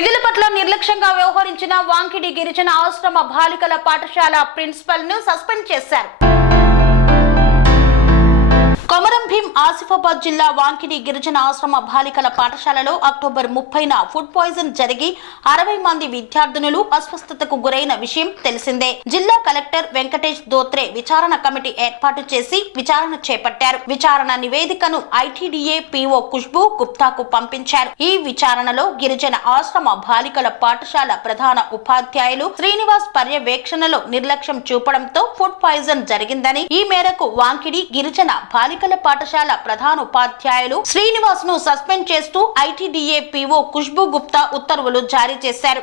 విధుల పట్ల నిర్లక్ష్యంగా వ్యవహరించిన వాంకిడి గిరిజన ఆశ్రమ బాలికల పాఠశాల ప్రిన్సిపల్ను సస్పెండ్ చేశారు. కొమరం భీం ఆసిఫాబాద్ జిల్లా వాంకిడి గిరిజన ఆశ్రమ బాలికల పాఠశాలలో అక్టోబర్ ముప్పైన ఫుడ్ పాయిజన్ జరిగి అరవై మంది విద్యార్థినులు అస్వస్థతకు గురైన విషయం తెలిసిందే. జిల్లా కలెక్టర్ వెంకటేష్ దోత్రే విచారణ కమిటీ ఏర్పాటు చేసి విచారణ చేపట్టారు. విచారణ నివేదికను ఐటీడీఏ పీఓ ఖుష్బూ గుప్తాకు పంపించారు. ఈ విచారణలో గిరిజన ఆశ్రమ బాలికల పాఠశాల ప్రధాన ఉపాధ్యాయులు శ్రీనివాస్ పర్యవేక్షణలో నిర్లక్ష్యం చూపడంతో ఫుడ్ పాయిజన్ జరిగిందని ఈ మేరకు వాంకిడి గిరిజన బాలిక బాలికల పాఠశాల ప్రధాన ఉపాధ్యాయులు శ్రీనివాస్ను సస్పెండ్ చేస్తూ ఐటీడీఏ పీఓ ఖుష్బు గుప్తా ఉత్తర్వులు జారీ చేశారు.